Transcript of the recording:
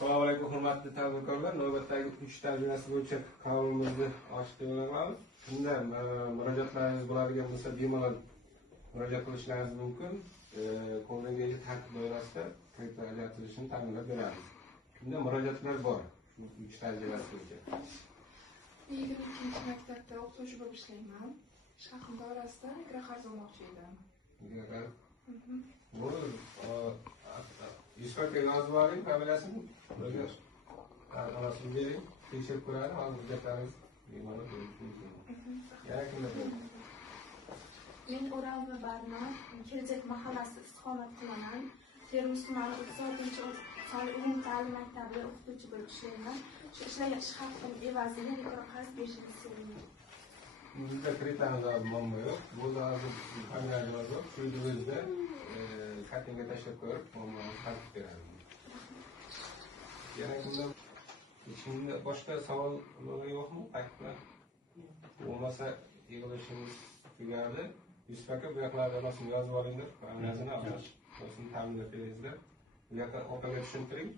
Assalomu alaykum hurmatli tadbirkorlar. Navbatdagi 3 tarjimasi bo'yicha qabulimizni ochib qilamiz. Shunda murojaatlaringiz bo'ladigan bo'lsa, bemalol murojaat qilishlaringiz mumkin. Qo'llangan tartib doirasida kredit ajratilishini ta'minlab beramiz. Shunda murojaatlar bor. Shu 3 tarjimasi bo'yicha. 22-maktabda o'qituvchi bo'lib ishlayman. Shahrim doirasida mikraqarz olmoqchi edim. Bu Yusufga yozib oling, familiyasini o'zgash. Anasini bering, tekshirib ko'radi, hozir hujjatlaringiz bemalol yana kimlar bor? Men O'ralma Barno, Kelajak mahallasi istiqomat qilaman. Termiz tumani 36-sonli umumta'lim maktabida o'qituvchi bo'lib ishlayman. Shu ishlagan ish haqim evaziga mikraqarz berishni so'rayman. Bizda kreditlarimiz muammo yo'q. Bu hozir familiyamiz yo'q. Shu o'zida kartinga tashlab ko'rib, muammoni hal qilib beradi. Yana bundan ishimda boshqa savol yo'qmi? Ta'kidlar bo'lmasa yig'ilishimiz tugadi. Yusuf aka bu yoqlarda yozib olinglar, familiyasini ta'minlab beringizlar. Bu yoqqa opaga tushuntiring.